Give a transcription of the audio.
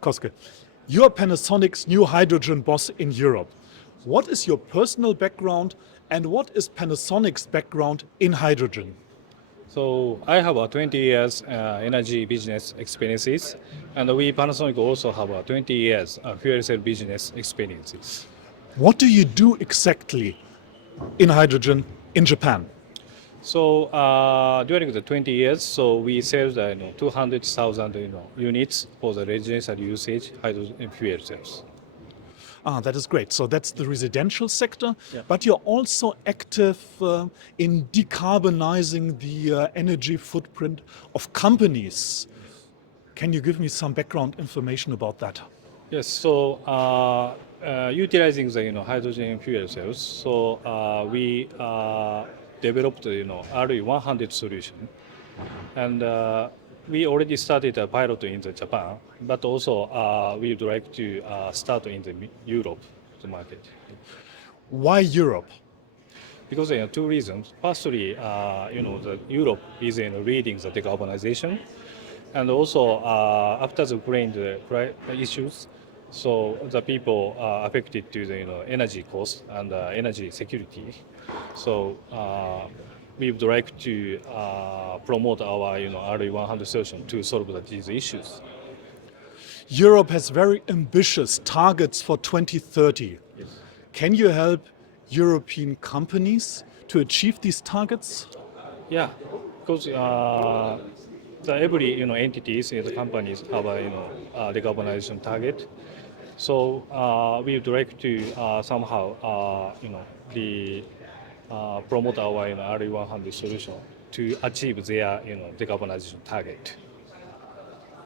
Kosuke, you're Panasonic's new hydrogen boss in Europe. What is your personal background and what is Panasonic's background in hydrogen? So I have 20 years energy business experiences, and we Panasonic also have 20 years fuel cell business experiences. What do you do exactly in hydrogen in Japan? So during the 20 years, so we sell 200,000 units for the residential usage hydrogen fuel cells. Ah, that is great. So that's the residential sector, Yeah. but you're also active in decarbonizing the energy footprint of companies. Can you give me some background information about that? Yes, so utilizing the hydrogen fuel cells, so we developed RE100 solution, and we already started a pilot in the Japan, but also we would like to start in the Europe the market. Why Europe? Because two reasons. Firstly, the Europe is leading the decarbonization, and also after the Ukraine issues, so the people are affected to the energy cost and energy security. So we would like to promote our RE100 solution to solve these issues. Europe has very ambitious targets for 2030. Yes. Can you help European companies to achieve these targets? Yeah, because every entities, the companies have a decarbonization target. So we would like to somehow promote our RE100 solution to achieve their decarbonization target.